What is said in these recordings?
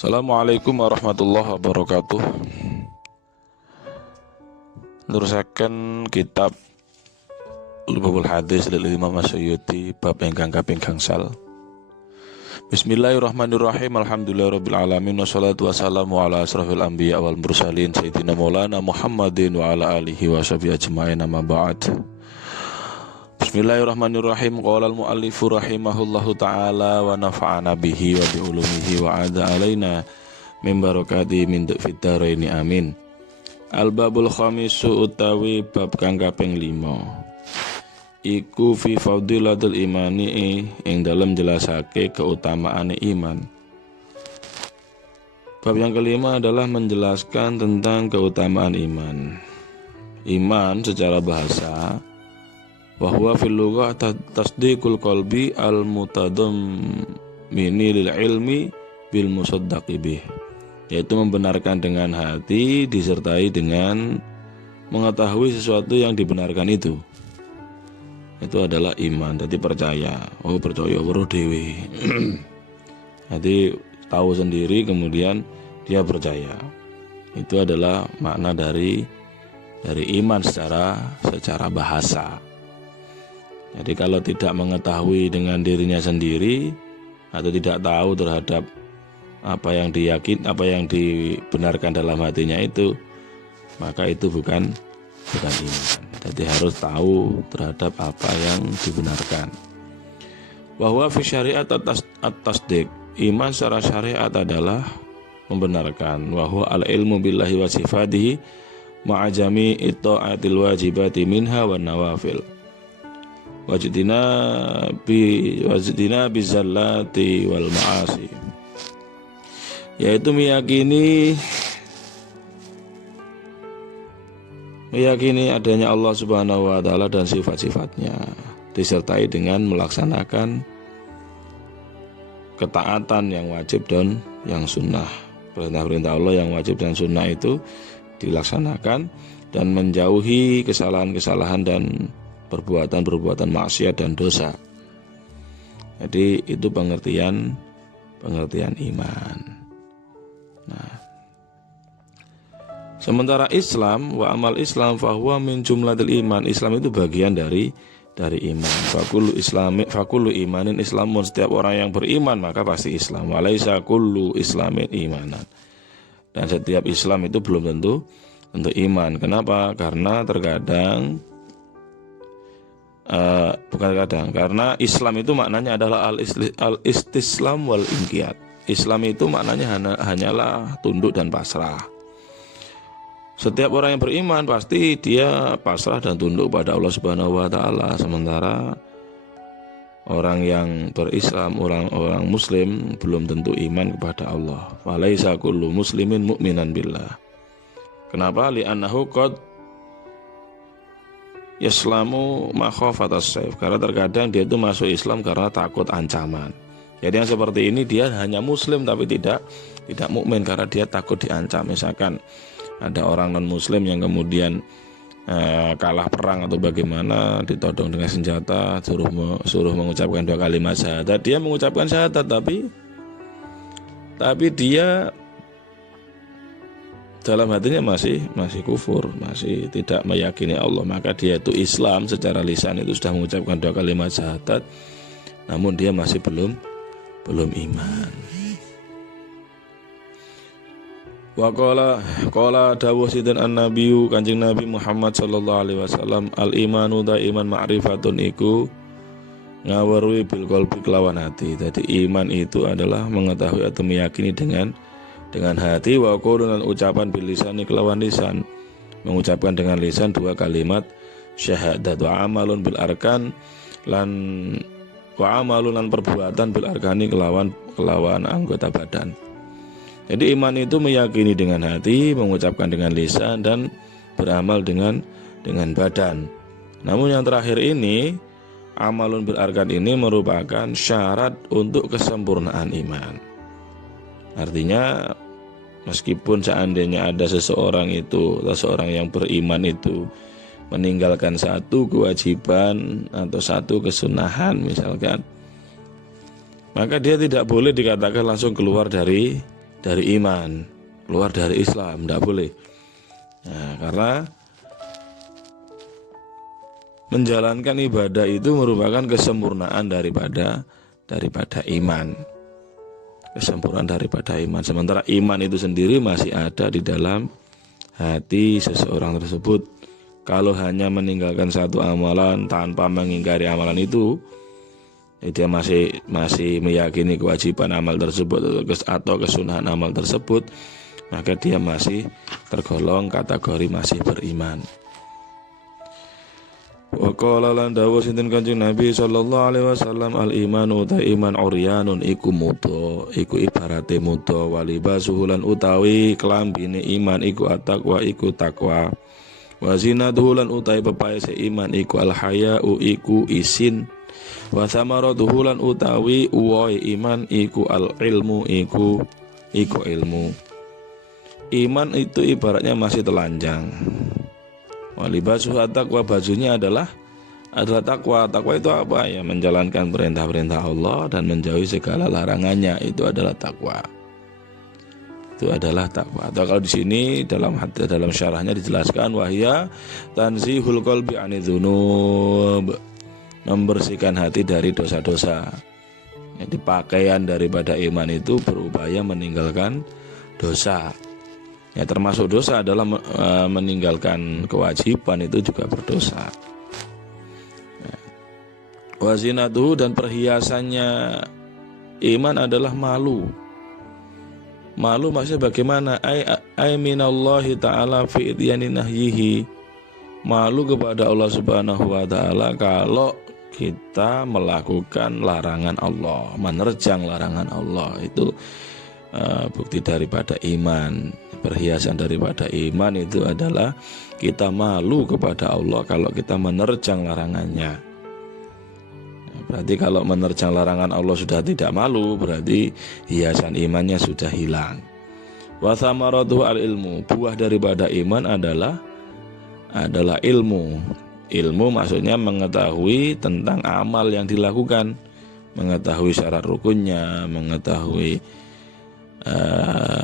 Assalamualaikum warahmatullahi wabarakatuh. Nerusaken kitab Lubabul Hadis lil Imam Asyuyuti bab ingkang kaping gangsal. Bismillahirrahmanirrahim. Alhamdulillahirabbil alamin wassalatu wassalamu ala asrofil anbiya wal mursalin sayyidina maulana Muhammadin wa ala alihi wa sahbihi ajmain, amma ba'd. Bismillahirrahmanirrahim. Qala al-muallifu rahimahullahu ta'ala wa nafa'ana bihi wa bi'ulumihi wa ada alaina min barakati min fid dharaini amin. Al-babul khamisu utawi bab kang kaping 5 iku fi fadilatul imani ing dalam jelasake keutamaan iman. Bab yang kelima adalah menjelaskan tentang keutamaan iman. Iman secara bahasa wahwa fil lughah tasdiqul qalbi al mutadammini lil ilmi bil musaddaqi bih, yaitu membenarkan dengan hati disertai dengan mengetahui sesuatu yang dibenarkan itu adalah iman. Jadi percaya, percaya weruh dhewe. Jadi tahu sendiri kemudian dia percaya. Itu adalah makna dari iman secara bahasa. Jadi kalau tidak mengetahui dengan dirinya sendiri atau tidak tahu terhadap apa yang dibenarkan dalam hatinya itu, maka itu bukan iman. Jadi harus tahu terhadap apa yang dibenarkan. Bahwa fi syariat at-tasdiq, iman secara syariat adalah membenarkan bahwa al-ilmu billahi wa sifatihi ma'ajami itta'atil wajibati minha wa nawafil. Wajdina bizallati wal ma'asi, yaitu meyakini adanya Allah Subhanahu wa taala dan sifat-sifatnya, disertai dengan melaksanakan ketaatan yang wajib dan yang sunnah. Perintah-perintah Allah yang wajib dan sunnah itu dilaksanakan dan menjauhi kesalahan-kesalahan dan perbuatan-perbuatan maksiat dan dosa. Jadi itu pengertian iman. Nah, sementara Islam wa amal Islam fahuwa min jumlatil iman, Islam itu bagian dari iman. Fakullu imanin Islamun, setiap orang yang beriman maka pasti Islam. Walaisa kullu islamin imanan, dan setiap Islam itu belum tentu untuk iman. Kenapa? Karena karena Islam itu maknanya adalah al-istislam wal inqiyad. Islam itu maknanya hanyalah tunduk dan pasrah. Setiap orang yang beriman pasti dia pasrah dan tunduk pada Allah Subhanahu wa taala. Sementara orang yang berislam, orang muslim belum tentu iman kepada Allah. Walaisa kullu muslimin mu'minan billah. Kenapa? Li'annahu qad yaslamu makhafatas saif, karena terkadang dia itu masuk Islam karena takut ancaman. Jadi yang seperti ini dia hanya muslim tapi tidak mukmin karena dia takut diancam. Misalkan ada orang non muslim yang kemudian kalah perang atau bagaimana, ditodong dengan senjata, suruh mengucapkan 2 kalimat syahadat. Dia mengucapkan syahadat tapi dia dalam hatinya masih kufur, masih tidak meyakini Allah. Maka dia itu Islam secara lisan itu sudah mengucapkan 2 kalimat syahadat, namun dia masih belum iman. Wa qala dawuh sinten an-nabiyyu, Kanjeng Nabi Muhammad sallallahu alaihi wasallam, al-imanu da iman ma'rifatun iku ngaweruhi bil qalbi kelawan hati. Jadi iman itu adalah mengetahui atau meyakini dengan hati, wa qaulun ucapan bil lisani kelawan lisan, mengucapkan dengan lisan 2 kalimat syahadat, wa amalun bil arkan lan perbuatan bil arkani kelawan anggota badan. Jadi iman itu meyakini dengan hati, mengucapkan dengan lisan dan beramal dengan badan. Namun yang terakhir ini, amalun bil arkan ini merupakan syarat untuk kesempurnaan iman. Artinya meskipun seandainya ada seseorang yang beriman itu meninggalkan satu kewajiban atau satu kesunahan misalkan, maka dia tidak boleh dikatakan langsung keluar dari dari iman, keluar dari Islam, tidak boleh. Nah, karena menjalankan ibadah itu merupakan kesempurnaan daripada iman. Kesempurnaan daripada iman. Sementara iman itu sendiri masih ada di dalam hati seseorang tersebut. Kalau hanya meninggalkan satu amalan tanpa mengingkari amalan itu, dia masih meyakini kewajiban amal tersebut atau kesunahan amal tersebut, maka dia masih tergolong kategori masih beriman. Wa qala lan dawuh sinten Kanjeng Nabi sallallahu alaihi wasallam, al imanu ta iman uryanun iku muda, iku ibarate muda, walibasuhu lan utawi kelambine iman iku at-taqwa iku takwa, wa zinatuhu lan utawi pepaese iman iku al haya'u iku isin, wa thamaratuhu lan utawi uwoe iman iku al ilmu iku ilmu. Iman itu ibaratnya masih telanjang. Walibasuh at-taqwa, bajunya adalah takwa. Takwa itu apa? Ya, menjalankan perintah-perintah Allah dan menjauhi segala larangannya. Itu adalah takwa. Atau kalau di sini dalam syarahnya dijelaskan, wahya tanzihul qalbi anidzunub, membersihkan hati dari dosa-dosa. Jadi pakaian daripada iman itu berupaya meninggalkan dosa. Ya, termasuk dosa adalah meninggalkan kewajiban, itu juga berdosa. Wazinatuhu, dan perhiasannya iman adalah malu. Malu maksudnya bagaimana? Ay minallahi ta'ala fi ityani nahyihi. Malu kepada Allah Subhanahu wa taala kalau kita melakukan larangan Allah, menerjang larangan Allah. Itu bukti daripada iman. Perhiasan daripada iman itu adalah kita malu kepada Allah kalau kita menerjang larangannya. Berarti kalau menerjang larangan Allah sudah tidak malu, berarti hiasan imannya sudah hilang. Wa thamaratuhu al ilmu, buah daripada iman adalah ilmu. Ilmu maksudnya mengetahui tentang amal yang dilakukan, mengetahui syarat rukunnya, mengetahui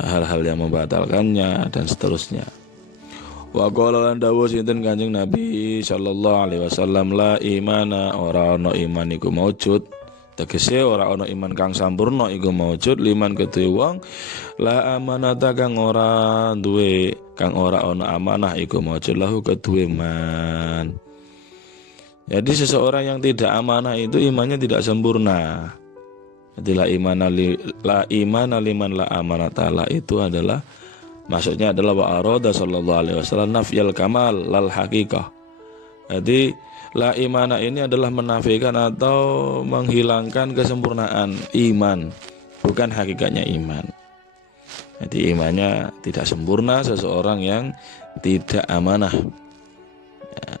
hal-hal yang membatalkannya dan seterusnya. Wa qala lan dawuh sinten Kanjeng Nabi sallallahu alaihi wasallam, la imana, ora ana iman iku maujud, tegese ora ana iman kang sampurna iku maujud, liman kedue wong la amanata kang ora ana amanah iku maujud lahu kedue man. Jadi seseorang yang tidak amanah itu imannya tidak sempurna. Jadi la imana liman la amanatala itu adalah, maksudnya adalah wa arada sallallahu alaihi wasallam nafyal kamal lal hakikah. Jadi la imana ini adalah menafikan atau menghilangkan kesempurnaan iman, bukan hakikatnya iman. Jadi imannya tidak sempurna seseorang yang tidak amanah. Ya.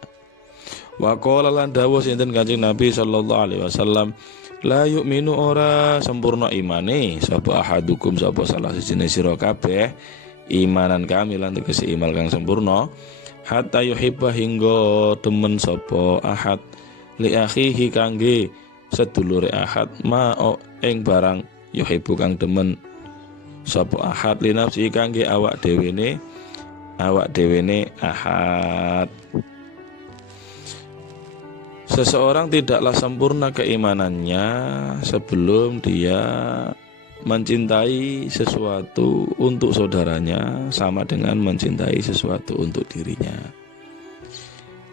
Wa qala lan dawuh sinten Kanjeng Nabi sallallahu alaihi wasallam, la yu'minu, ora sempurna imane sapa ahadukum, sapa salah siji sira kabeh, imanan kamilan tegese iman kang sempurna, hatta yuhibba hingga demen sapa ahad li akhihi kangge sedulure ahad ma ing barang yuhibbu kang demen sapa ahad li nafsi kangge awak dhewene ahad. Seseorang tidaklah sempurna keimanannya sebelum dia mencintai sesuatu untuk saudaranya sama dengan mencintai sesuatu untuk dirinya.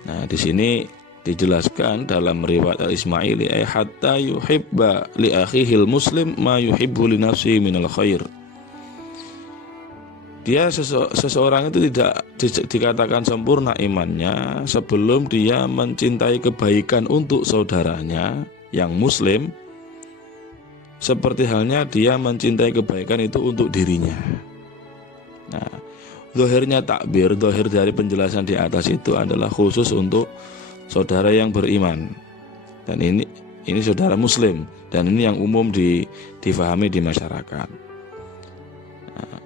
Nah, di sini dijelaskan dalam riwayat Al-Ismaili, hatta yuhibba li akhihil muslim ma yuhibbu li nafsihi minal khair. Dia seseorang itu tidak dikatakan sempurna imannya sebelum dia mencintai kebaikan untuk saudaranya yang muslim, seperti halnya dia mencintai kebaikan itu untuk dirinya. Nah, zahirnya takbir, zahir dari penjelasan di atas itu adalah khusus untuk saudara yang beriman. Dan ini saudara muslim, dan ini yang umum difahami di masyarakat. Nah,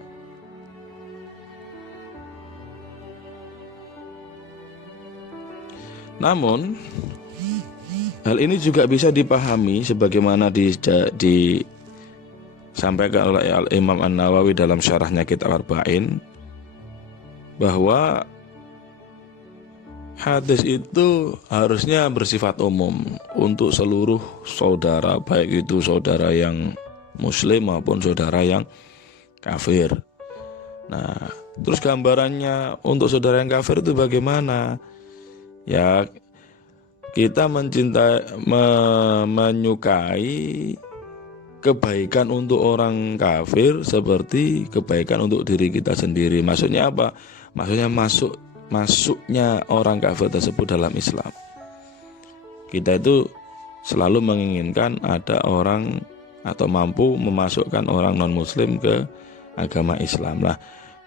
namun hal ini juga bisa dipahami sebagaimana disampaikan oleh Imam An-Nawawi dalam syarahnya Kitab Arba'in, bahwa hadis itu harusnya bersifat umum untuk seluruh saudara, baik itu saudara yang muslim maupun saudara yang kafir. Nah, terus gambarannya untuk saudara yang kafir itu bagaimana? Ya, kita menyukai kebaikan untuk orang kafir seperti kebaikan untuk diri kita sendiri. Maksudnya apa? Maksudnya masuknya orang kafir tersebut dalam Islam. Kita itu selalu menginginkan ada orang atau mampu memasukkan orang non-muslim ke agama Islam. Nah,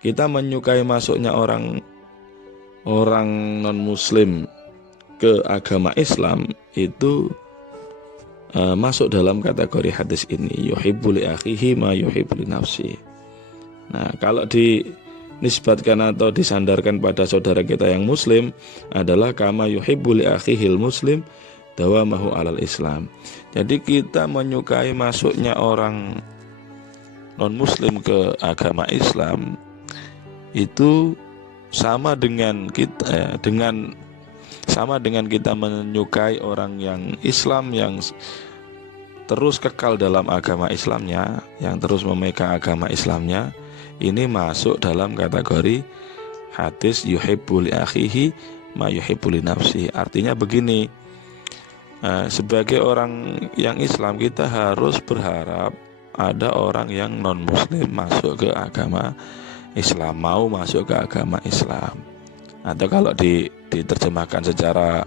kita menyukai masuknya orang non-muslim ke agama Islam itu masuk dalam kategori hadis ini, yuhibbu li akhihi ma yuhibbu li nafsi. Nah, kalau dinisbatkan atau disandarkan pada saudara kita yang muslim adalah kama yuhibbu li akhihil muslim dawamahu alal Islam. Jadi kita menyukai masuknya orang non-muslim ke agama Islam itu sama dengan kita menyukai orang yang Islam yang terus kekal dalam agama Islamnya, yang terus memegang agama Islamnya. Ini masuk dalam kategori hadis yuhibbu li akhihi ma yuhibbu li nafsi. Artinya begini, sebagai orang yang Islam kita harus berharap ada orang yang non-muslim masuk ke agama Islam, mau masuk ke agama Islam. Atau kalau diterjemahkan secara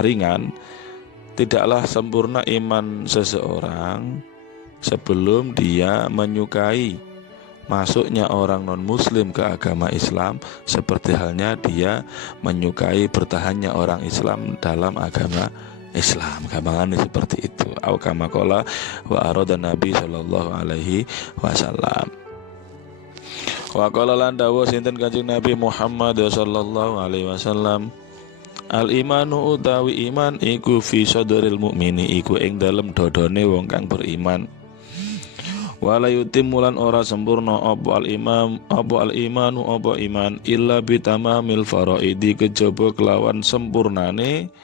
ringan, tidaklah sempurna iman seseorang sebelum dia menyukai masuknya orang non-muslim ke agama Islam, seperti halnya dia menyukai bertahannya orang Islam dalam agama Islam. Gambarannya seperti itu. Au kama qala wa arada Nabi sallallahu alaihi wasallam. Wa qala lan dawuh sinten Kanjeng Nabi Muhammad sallallahu alaihi wasallam, al imanu utawi iman iku fi sadril mukmini, iku ing dalem dodone wong kang beriman. Wala yutimmulan ora sempurna apa al imanu apa iman illa bitamamil faraidi, kejaba kelawan sempurnane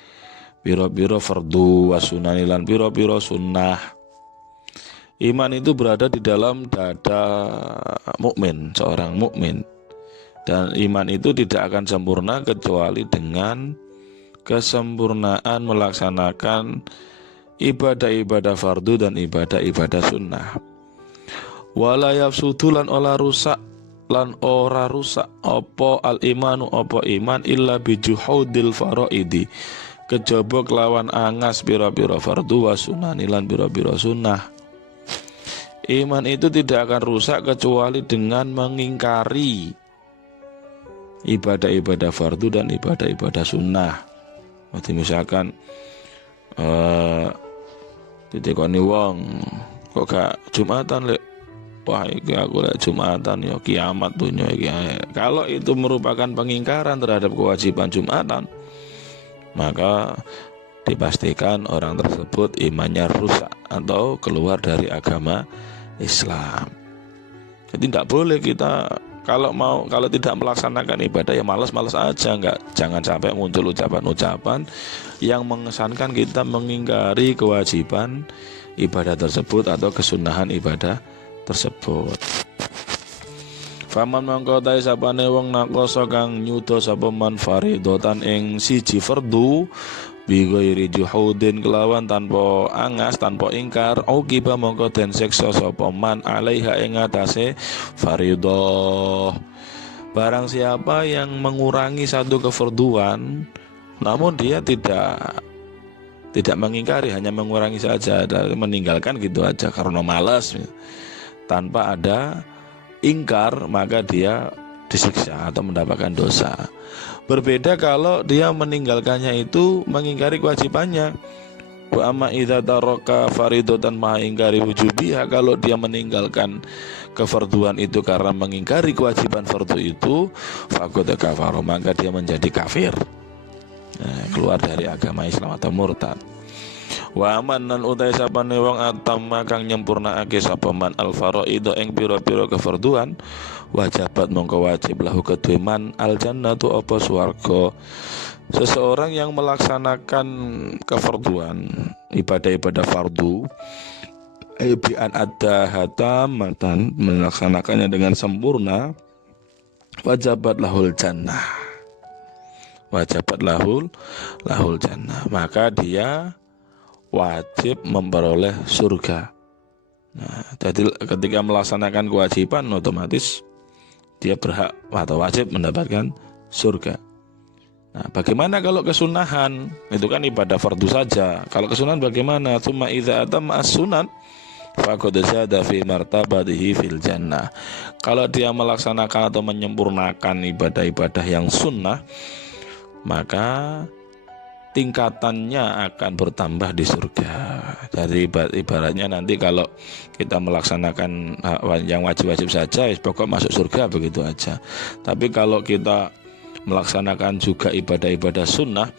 pira-pira fardu wa sunani lan pira-pira sunnah. Iman itu berada di dalam dada mukmin, seorang mukmin. Dan iman itu tidak akan sempurna kecuali dengan kesempurnaan melaksanakan ibadah-ibadah fardu dan ibadah-ibadah sunnah. Wala yafsudulan ora rusak apa al imanu apa iman illa bijuhudil faraidi, kejaba kelawan angas pira-pira fardu wa sunani lan pira-pira sunnah. Iman itu tidak akan rusak kecuali dengan mengingkari ibadah-ibadah fardu dan ibadah-ibadah sunnah. Berarti misalkan ditekoni wong kok gak Jumatan lek, wah iki aku lek Jumatan ya kiamat dunia iki. Kalau itu merupakan pengingkaran terhadap kewajiban Jumatan, maka dipastikan orang tersebut imannya rusak atau keluar dari agama Islam. Jadi tidak boleh kita kalau tidak melaksanakan ibadah ya malas-malas aja, jangan sampai muncul ucapan-ucapan yang mengesankan kita mengingkari kewajiban ibadah tersebut atau kesunahan ibadah tersebut. Faman mangko tae sapane wong nakoso kang nyuda sapa man faridotan ing siji fardu bi ghairi juhudin kelawan tanpa angas tanpa ingkar, uqiba mongko den siksa sapa man alaiha ing atase fardhu. Barang siapa yang mengurangi satu kefarduan namun dia tidak mengingkari, hanya mengurangi saja dan meninggalkan gitu aja karena malas tanpa ada ingkar, maka dia disiksa atau mendapatkan dosa. Berbeda kalau dia meninggalkannya itu mengingkari kewajibannya. Wa amma idza taraka faridatan ma ingkari wujubiha, kalau dia meninggalkan kefarduan itu karena mengingkari kewajiban fardu itu, faqad kafara, maka dia menjadi kafir, keluar dari agama Islam atau murtad. Wa man lan utai sapane wong atamma kang nyempurnaake sapa man al faraida ing pira-pira kefarduan wajibat mongko wajib lahu kedue man al jannatu apa swarga. Seseorang yang melaksanakan kefarduan ibadah-ibadah fardu bi an adda hatamatan melaksanakannya dengan sempurna wajibat lahul jannah lahul jannah, maka dia wajib memperoleh surga. Nah, jadi ketika melaksanakan kewajiban otomatis dia berhak atau wajib mendapatkan surga. Nah, bagaimana kalau kesunahan? Itu kan ibadah fardu saja. Kalau kesunahan bagaimana? Tsumma idza atamma as-sunan faqad zada fi martabatihi fil jannah. Kalau dia melaksanakan atau menyempurnakan ibadah-ibadah yang sunnah, maka tingkatannya akan bertambah di surga. Jadi ibaratnya nanti kalau kita melaksanakan yang wajib-wajib saja, pokok masuk surga begitu aja. Tapi kalau kita melaksanakan juga ibadah-ibadah sunnah,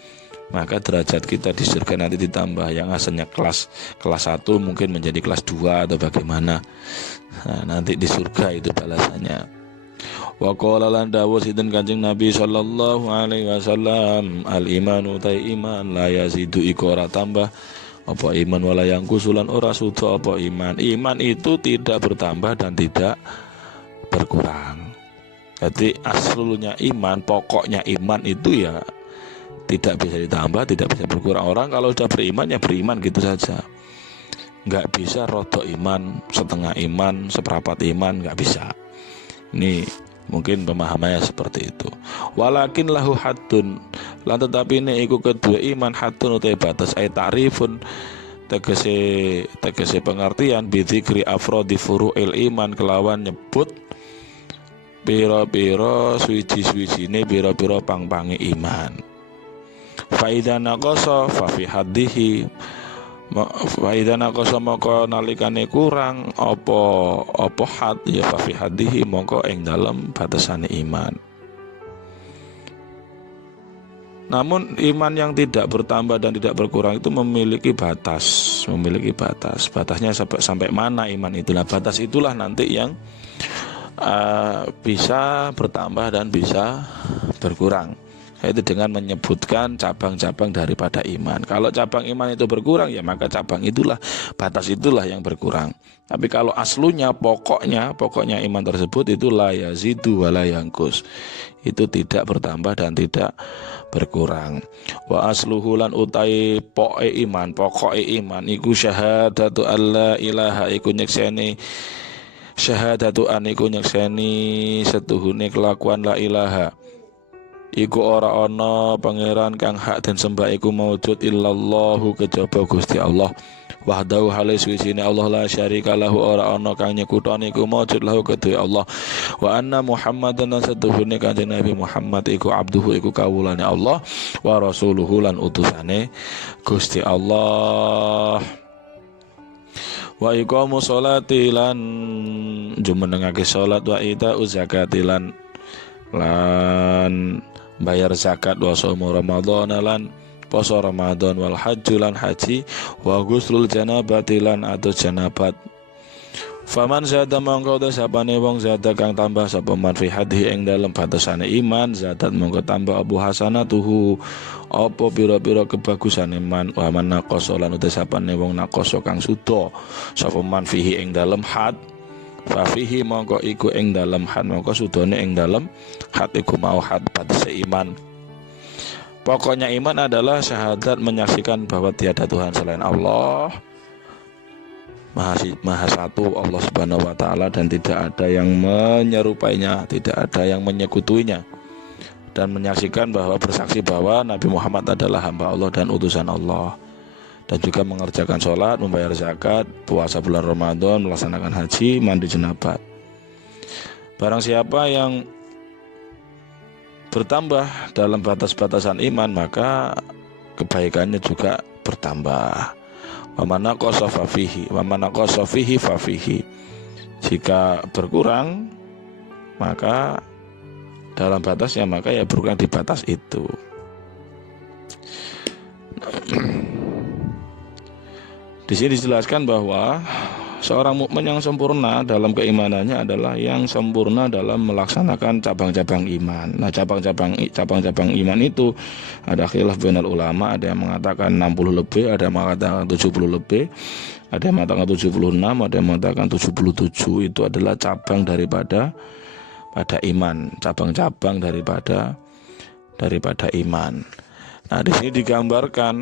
maka derajat kita di surga nanti ditambah. Yang asalnya kelas 1 mungkin menjadi kelas 2 atau bagaimana. Nah, nanti di surga itu balasannya. Wa qala lan dawuh sinten Kanjeng Nabi sallallahu alaihi wasallam, al imanu ta iman la yazidu iku ora tambah apa iman wala yang kusulan ora suda apa iman. Iman itu tidak bertambah dan tidak berkurang. Jadi aslulnya iman, pokoknya iman itu ya tidak bisa ditambah, tidak bisa berkurang. Orang kalau sudah beriman ya beriman gitu saja. Enggak bisa rodok iman, setengah iman, seperempat iman, enggak bisa. Ini mungkin pemahamannya seperti itu. Walakin lahu haddun, lan tetapi ini iku kedua iman haddun utai batas ay ta'rifun tegese pengertian bidzikri afrodi furu'il iman kelawan nyebut pira-pira suwiji-suwijine pira-pira pang-pange iman. Faida naqasa fa fi haddihi, faida naqasa moko nalikane kurang apa had ya fa fi haddihi moko ing dalem batasane iman. Namun iman yang tidak bertambah dan tidak berkurang itu memiliki batas. Batasnya sampai mana iman itu. Nah, batas itulah nanti yang bisa bertambah dan bisa berkurang, yaitu dengan menyebutkan cabang-cabang daripada iman. Kalau cabang iman itu berkurang ya maka cabang itulah, batas itulah yang berkurang. Tapi kalau aslunya pokoknya iman tersebut itu la yazidu wa la yanqus, itu tidak bertambah dan tidak berkurang. Wa asluhu lan utai pokoke iman iku syahadatu alla ilaha iku nyekseni syahadatu aniku nyekseni setuhune kelakuan la ilaha iku ora ana pangeran kang hak dan sembah iku maujud illallahu kejaba Gusti Allah wahdahu halis wisine Allah la syarika lahu ora ana kang nyekutane iku maujud lahu kedue Allah wa anna Muhammadan setuhune Kanjeng Nabi Muhammad iku abduhu iku kawulane Allah wa rasuluhu lan utusane Gusti Allah. Wa iqamu sholati lan jumenengake salat wa ita zakati lan bayar zakat wa shaum Ramadan lan poso Ramadan wal hajju lan haji wa ghuslul janabati lan atus janabat. Faman zada mongko sapane wong zada kang tambah sapa man fi hadhi ing dalem batasane iman zadat mongko tambah abu hasanatuhu apa pira-pira kebagusane man wa man naqasa lan sapane wong naqasa kang suda sapa man fihi ing dalem had fa fihi mongko iku ing dalem had mongko sudane ing dalem had iku mau had batase iman. Pokoknya iman adalah syahadat menyaksikan bahwa tiada Tuhan selain Allah, Maha satu Allah Subhanahu wa taala dan tidak ada yang menyerupainya, tidak ada yang menyekutuinya, dan menyaksikan bahwa bersaksi bahwa Nabi Muhammad adalah hamba Allah dan utusan Allah, dan juga mengerjakan sholat, membayar zakat, puasa bulan Ramadan, melaksanakan haji, mandi jenabat. Barang siapa yang bertambah dalam batas-batasan iman maka kebaikannya juga bertambah. Wa man naqasa fihi fa fihi. Jika berkurang maka dalam batasnya maka ya berkurang di batas itu. Di sini dijelaskan bahwa seorang mukmin yang sempurna dalam keimanannya adalah yang sempurna dalam melaksanakan cabang-cabang iman. Nah, cabang-cabang iman itu ada khilaf bainal ulama, ada yang mengatakan 60 lebih, ada yang mengatakan 70 lebih, ada yang mengatakan 76, ada yang mengatakan 77. Itu adalah cabang daripada iman, cabang-cabang daripada iman. Nah, di sini digambarkan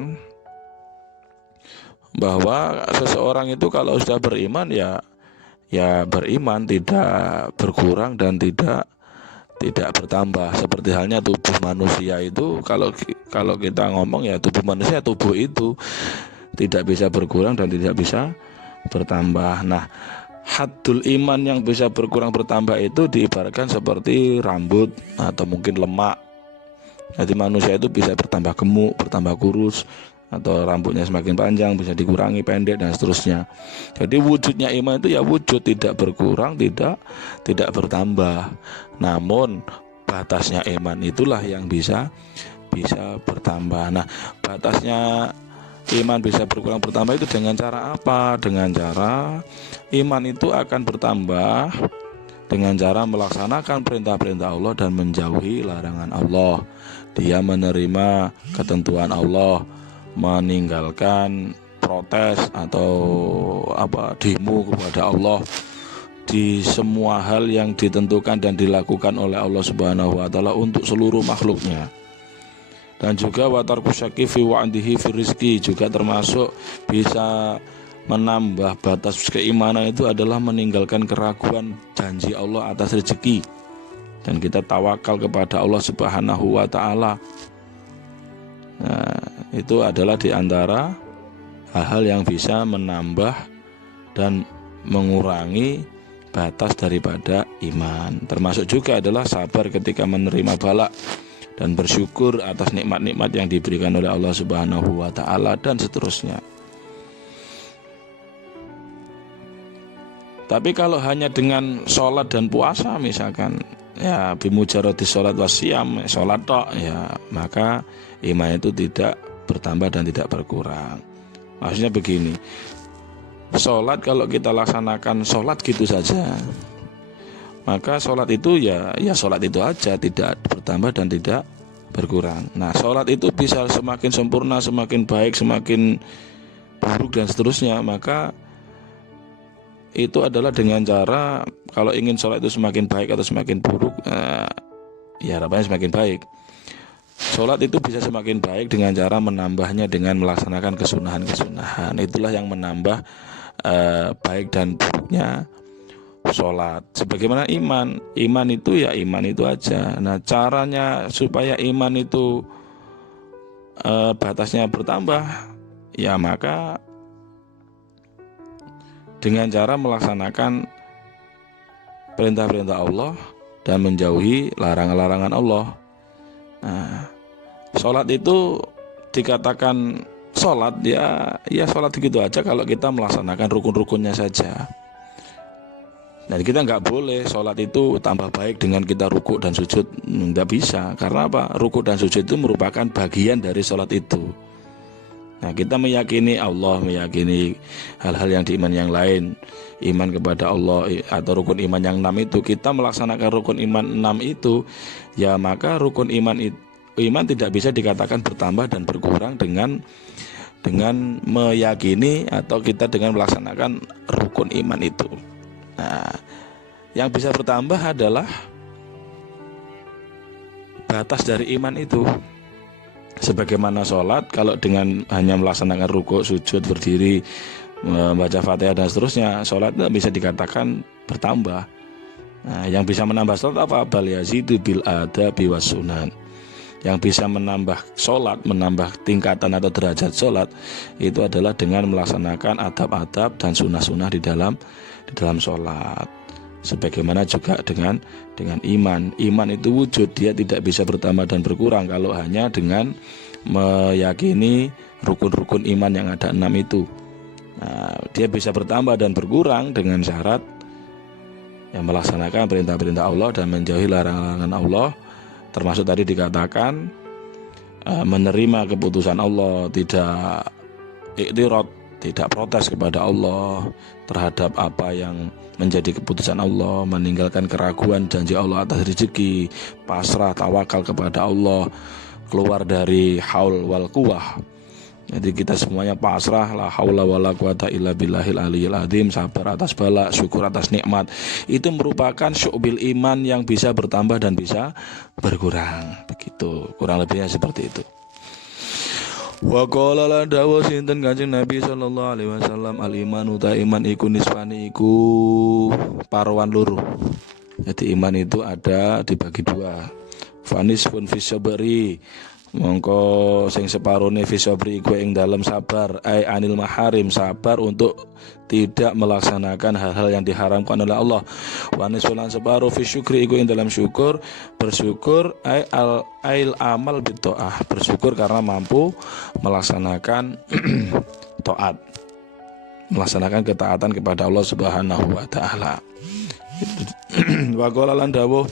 bahwa seseorang itu kalau sudah beriman ya beriman, tidak berkurang dan tidak bertambah. Seperti halnya tubuh manusia itu, kalau kita ngomong ya tubuh manusia, tubuh itu tidak bisa berkurang dan tidak bisa bertambah. Nah, haddul iman yang bisa berkurang bertambah itu diibaratkan seperti rambut atau mungkin lemak. Jadi manusia itu bisa bertambah gemuk, bertambah kurus, atau rambutnya semakin panjang, bisa dikurangi pendek dan seterusnya. Jadi wujudnya iman itu ya wujud, tidak berkurang, tidak bertambah. Namun batasnya iman itulah yang bisa bertambah. Nah, batasnya iman bisa berkurang bertambah itu dengan cara apa? Dengan cara iman itu akan bertambah dengan cara melaksanakan perintah-perintah Allah dan menjauhi larangan Allah. Dia menerima ketentuan Allah, meninggalkan protes atau demo kepada Allah di semua hal yang ditentukan dan dilakukan oleh Allah Subhanahu wa taala untuk seluruh makhluknya. Dan juga watarku syaki fi wa'dihi fi rizki, juga termasuk bisa menambah batas keimanan itu adalah meninggalkan keraguan janji Allah atas rezeki, dan kita tawakal kepada Allah Subhanahu wa taala. Nah, itu adalah di antara hal-hal yang bisa menambah dan mengurangi batas daripada iman. Termasuk juga adalah sabar ketika menerima bala dan bersyukur atas nikmat-nikmat yang diberikan oleh Allah Subhanahu wa taala dan seterusnya. Tapi kalau hanya dengan sholat dan puasa misalkan, ya bimujarati sholat wasyam, sholat tok, ya maka iman itu tidak bertambah dan tidak berkurang. Maksudnya begini, sholat kalau kita laksanakan sholat gitu saja, maka sholat itu ya sholat itu aja, tidak bertambah dan tidak berkurang. Nah, sholat itu bisa semakin sempurna, semakin baik, semakin buruk dan seterusnya. Maka itu adalah dengan cara, kalau ingin sholat itu semakin baik atau semakin buruk, ya harapannya semakin baik. Sholat itu bisa semakin baik dengan cara menambahnya dengan melaksanakan kesunahan-kesunahan. Itulah yang menambah baik dan buruknya sholat. Sebagaimana iman itu ya iman itu aja. Nah, caranya supaya iman itu batasnya bertambah, ya maka dengan cara melaksanakan perintah-perintah Allah dan menjauhi larangan-larangan Allah. Nah, sholat itu dikatakan sholat, ya sholat begitu aja kalau kita melaksanakan rukun-rukunnya saja. Dan kita nggak boleh sholat itu tambah baik dengan kita rukuk dan sujud, nggak bisa. Karena apa? Rukuk dan sujud itu merupakan bagian dari sholat itu. Nah, kita meyakini Allah, meyakini hal-hal yang di iman yang lain, iman kepada Allah atau rukun iman yang 6 itu, kita melaksanakan rukun iman 6 itu, ya maka rukun iman tidak bisa dikatakan bertambah dan berkurang dengan meyakini atau kita dengan melaksanakan rukun iman itu. Nah, yang bisa bertambah adalah batas dari iman itu. Sebagaimana sholat, kalau dengan hanya melaksanakan rukuk, sujud, berdiri, membaca Fatihah dan seterusnya, sholat tidak bisa dikatakan bertambah. Nah, yang bisa menambah sholat apa? Bal yazidu bil adabi was sunan. Yang bisa menambah sholat, menambah tingkatan atau derajat sholat, itu adalah dengan melaksanakan adab-adab dan sunnah-sunnah di dalam sholat. Sebagaimana juga dengan iman itu wujud, dia tidak bisa bertambah dan berkurang kalau hanya dengan meyakini rukun-rukun iman yang ada 6 itu. Nah, dia bisa bertambah dan berkurang dengan syarat yang melaksanakan perintah-perintah Allah dan menjauhi larangan Allah. Termasuk tadi dikatakan menerima keputusan Allah, tidak iktirad tidak protes kepada Allah terhadap apa yang menjadi keputusan Allah, meninggalkan keraguan janji Allah atas rezeki, pasrah tawakal kepada Allah, keluar dari haul wal quwah. Jadi kita semuanya pasrah, la haula wala quwata illa billahil aliyil azim, sabar atas bala, syukur atas nikmat. Itu merupakan syu'bil iman yang bisa bertambah dan bisa berkurang. Begitu, kurang lebihnya seperti itu. Wa qala la dawu sinten Kanjeng Nabi sallallahu alaihi wasallam, al iman uta iman iku nisfani iku paruan loro. Jadi iman itu ada dibagi dua. Fanis pun fisabri, mongko sing separone fisabri iku ing dalam sabar, ai anil maharim, sabar untuk tidak melaksanakan hal-hal yang diharamkan oleh Allah. Wanis lan separuh fisyukri iku ing dalam syukur, bersyukur ai al amal bitaah, bersyukur karena mampu melaksanakan taat, melaksanakan ketaatan kepada Allah Subhanahu wa taala. Wa qala lan dawuh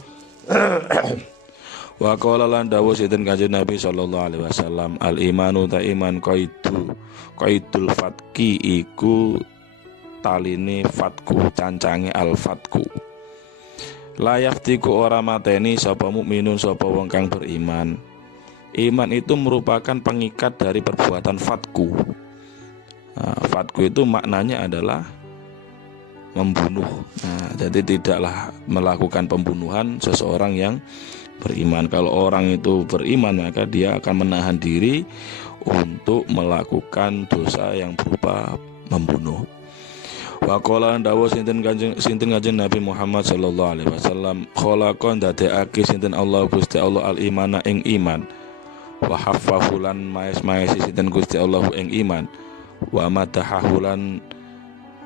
Wa qala lan dawuh sinten Kanjeng Nabi sallallahu alaihi wasallam, al imanu ta iman qaidul fatki iku taline fatku, cancange al fatku. La yaftiku ora mateni sapa mukminun sapa wong kang beriman. Iman itu merupakan pengikat dari perbuatan fatku. Fatku itu maknanya adalah membunuh. Jadi tidaklah melakukan pembunuhan seseorang yang beriman. Kalau orang itu beriman, maka dia akan menahan diri untuk melakukan dosa yang berupa membunuh. Wa qala dawu sinten Kanjeng Nabi Muhammad sallallahu alaihi wasallam, khalaqan dadekake sinten Allah Gusti Allah al imana ing iman. Wa haffahulan maes-maesi sinten Gusti Allah ing iman. Wa madahahulan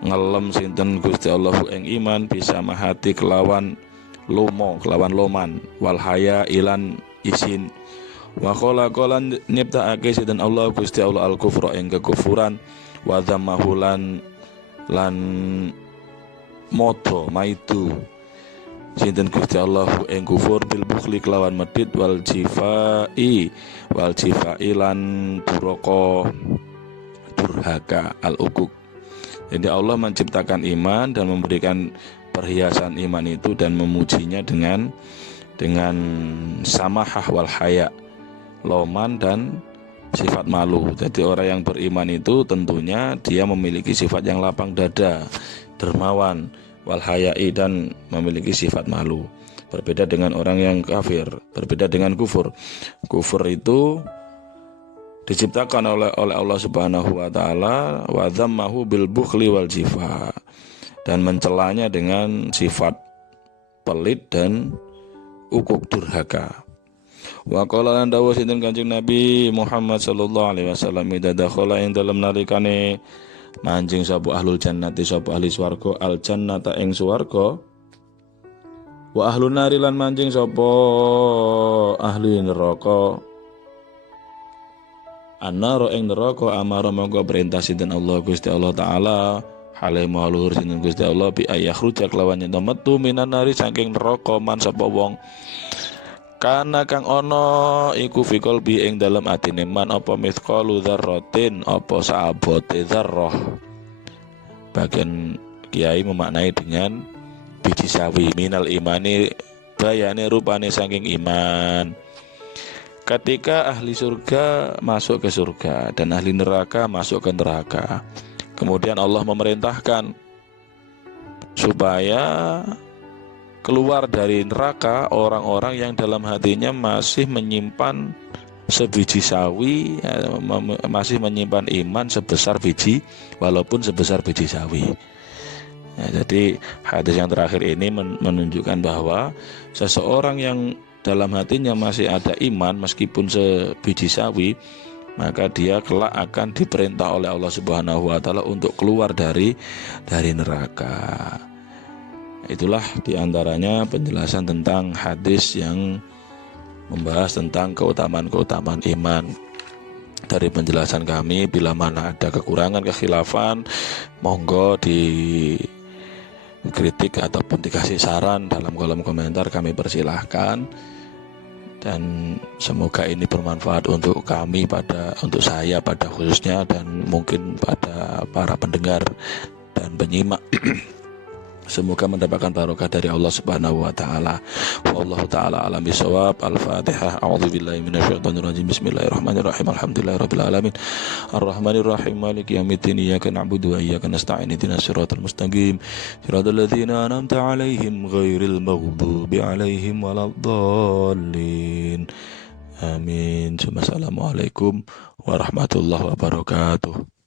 ngelem sinten Gusti Allah ing iman, bisa mahati kelawan loman wal haya ilan isin. Wa khalaqalan nyiptakake sinten Allah Gusti Allah al kufra ing kekufuran, wa dzamahulan lan modo maitu sinten Gusti Allah ing kufur bil bukhli kelawan medit wal jifai lan durhaka al ukuk. Jadi Allah menciptakan iman dan memberikan perhiasan iman itu dan memujinya dengan samahah wal haya, loman dan sifat malu. Jadi orang yang beriman itu tentunya dia memiliki sifat yang lapang dada, dermawan, wal hayai, dan memiliki sifat malu. Berbeda dengan orang yang kafir, berbeda dengan kufur. Kufur itu diciptakan oleh Allah Subhanahu wa taala, wa dzammahu bil bukhli wal jifa, dan mencelanya dengan sifat pelit dan ukuk durhaka. Wa qala lan dawuh sinten Kanjeng Nabi Muhammad sallallahu alaihi wasallam, idza dakhala ing dalem nalikane manjing sapa ahlul jannati, sapa ahli swarga, al jannata ing swarga, wa ahlun nari lan manjing sapa ahli neraka, annaro ing neraka, amara monggo perintah sinten Allah Gusti Allah taala hale maluhur sinten Gusti Allah bi ayakhruja kelawan yen metu minan nari saking neraka man sapa wong kana kang ana iku fikol bi ing dalem atine man apa mithqalu dzarratin, apa saabote dzarrah. Bagian kiai memaknai dengan biji sawi, minal imani bayane rupane saking iman. Ketika ahli surga masuk ke surga dan ahli neraka masuk ke neraka, kemudian Allah memerintahkan supaya keluar dari neraka orang-orang yang dalam hatinya masih menyimpan sebiji sawi, masih menyimpan iman sebesar biji, walaupun sebesar biji sawi. Jadi hadis yang terakhir ini menunjukkan bahwa seseorang yang dalam hatinya masih ada iman meskipun sebiji sawi, maka dia kelak akan diperintah oleh Allah Subhanahu wa taala untuk keluar dari neraka. Itulah diantaranya penjelasan tentang hadis yang membahas tentang keutamaan-keutamaan iman. Dari penjelasan kami, bila mana ada kekurangan, kekhilafan, monggo dikritik ataupun dikasih saran dalam kolom komentar, kami persilahkan. dan semoga ini bermanfaat untuk kami, untuk saya pada khususnya, dan mungkin pada para pendengar dan penyimak. Semoga mendapatkan barokah dari Allah Subhanahu wa taala. Wallahu taala alam bisawab. Al-Fatihah. A'udzubillahi minasyaitonir rajim. Bismillahirrahmanirrahim. Alhamdulillahirabbil alamin. Arrahmanirrahim. Maliki yaumiddin. Iyyaka na'budu wa iyyaka nasta'in. Ihdinas siratal mustaqim. Siratal ladzina an'amta 'alaihim ghairil maghdubi 'alaihim waladdallin. Amin. Assalamualaikum warahmatullahi wabarakatuh.